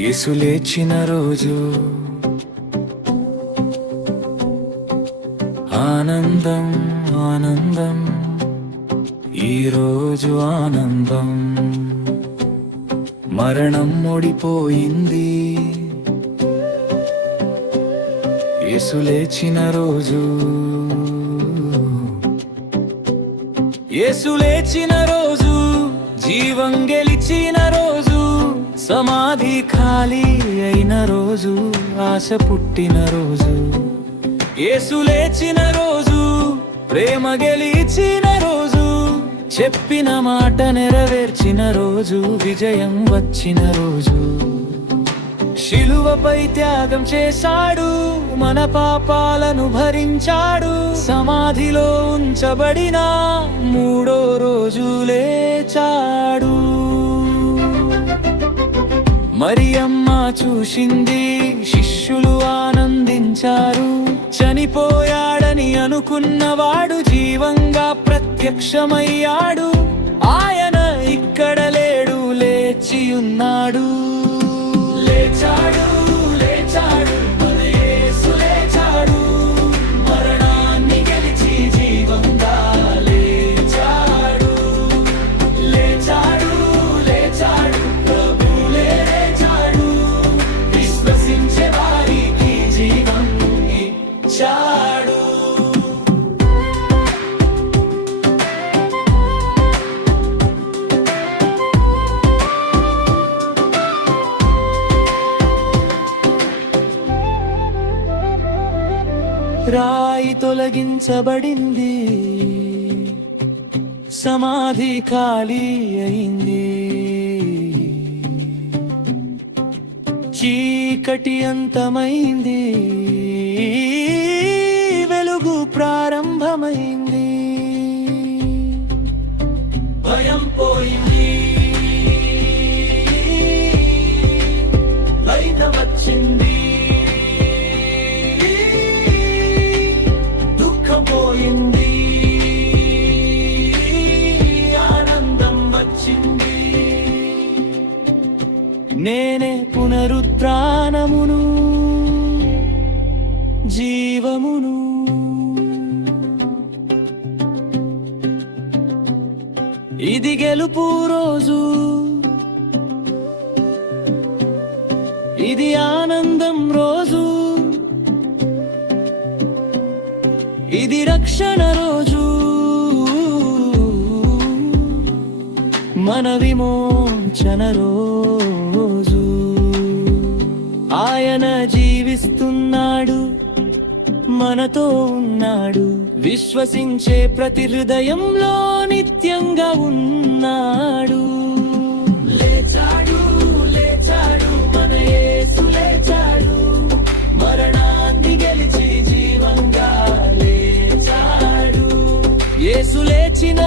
యేసు లేచిన రోజు ఆనందం ఆనందం, ఈరోజు ఆనందం. మరణం ఓడిపోయింది, యేసు లేచిన రోజు. యేసు లేచిన రోజు, జీవం గెలిచిన రోజు, సమాధి ఖాళీ అయిన రోజు, ఆశ పుట్టిన రోజు. యేసు లేచిన రోజు, ప్రేమ గెలిచిన రోజు, చెప్పిన మాట నెరవేర్చిన రోజు, విజయం వచ్చిన రోజు. శిలువపై త్యాగం చేశాడు, మన పాపాలను భరించాడు. సమాధిలో ఉంచబడిన మూడో రోజు లేచాడు. మరియమ్మ చూసింది, శిష్యులు ఆనందించారు. చనిపోయాడని అనుకున్నవాడు జీవంగా ప్రత్యక్షమయ్యాడు. ఆయన ఇక్కడ లేడు, లేచి ఉన్నాడు. లేచాడు లేచాడు, మన యేసు లేచాడు. మరణాన్ని గెలిచి జీవంగా లేచాడు. లేచాడు లేచాడు, ప్రభువే లేచాడు. విశ్వసించే వారికి జీవం ఇచ్చాడు. రాయి తొలగించబడింది, సమాధి ఖాళీ అయింది. చీకటి అంతమైంది, వెలుగు ప్రారంభమైంది. భయం పోయింది, ధైర్యం వచ్చింది. పోయింది, ఆనందం వచ్చింది. నేనే పునరుత్థానమును, జీవమును. ఇది గెలుపు రోజు, ఇది ఆనందం రోజు, ఇది రక్షణ రోజు, మన విమోచన రోజు. ఆయన జీవిస్తున్నాడు, మనతో ఉన్నాడు. విశ్వసించే ప్రతి హృదయంలో నిత్యంగా ఉన్నాడు. లేచాడు లేచాడు, మన యేసు లేచాడు. మరణాన్ని గెలిచి జీవంగా యేసు లేచిన